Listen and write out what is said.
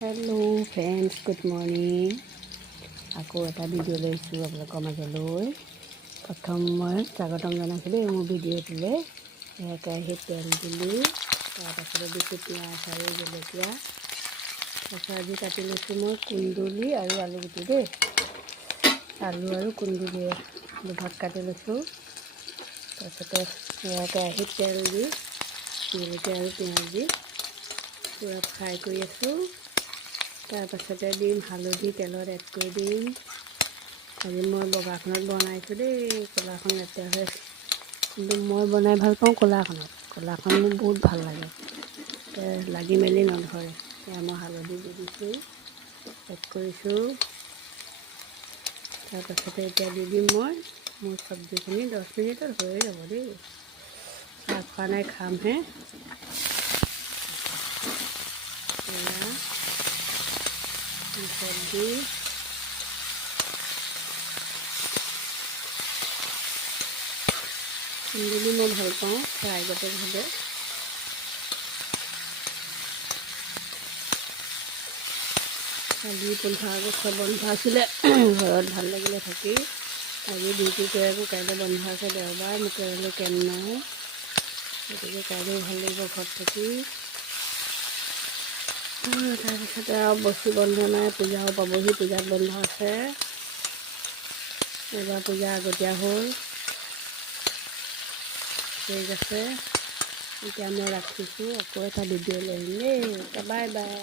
Hello' friends, good morning. আকৌ এটা video' লৈছোঁ আপোনালোকৰ মাজলৈ। প্ৰথম মই স্বাগতম জনাইছোঁ দেই মোৰ ভিডিঅ'টোলৈ। কেৰাহীত তেল দিলোঁ, তাৰপাছতে দিছোঁ পিঁয়াজ আৰু জলকীয়া। তাৰপাছত আজি কাটি লৈছোঁ মই কুন্দুলি আৰু আলুগুটি দেই। আলু আৰু কুন্দুলি দুভাগ কাটি লৈছোঁ। তাৰপাছতে কেৰাহীত তেল দি জলকীয়া আৰু পিঁয়াজ দি পূৰা ফ্ৰাই কৰি আছোঁ। তাৰপাছতে দিম হালধি, তেলত এড কৰি দিম। আজি মই বগাখনত বনাইছোঁ দেই, ক'লাখন লেতেৰা হৈ আছে, কিন্তু মই বনাই ভাল পাওঁ ক'লাখন মোৰ বহুত ভাল লাগে, লাগি মেলি নধৰে। এতিয়া মই হালধি দি দিছোঁ, এড কৰিছোঁ। তাৰপাছতে এতিয়া দি দিম মই মোৰ চব্জিখিনি। 10 মিনিটত হৈয়ে যাব দেই। চাহ খোৱা নাই, খামহে। চব্জি কুন্দুলি মই ভাল পাওঁ ফ্ৰাই ভাৱে। কালি 15 আগষ্ট বন্ধ আছিলে ঘৰত, ভাল লাগিলে থাকি। আজি ডিউটি কৰি আকৌ কাইলৈ বন্ধ আছে, দেওবাৰ। মোৰ কাইলৈ কেম্প নাই, গতিকে কাইলৈ ভাল লাগিব ঘৰত থাকি। তাৰপিছতে আৰু বস্তু বন্ধ নাই, পূজাও পাবহি, পূজাত বন্ধ আছে। এইবাৰ পূজা আগতীয়া হ'ল। ঠিক আছে, এতিয়া মই ৰাখিছোঁ। আকৌ এটা ভিডিঅ' লৈ আহিম দেই। Bye bye.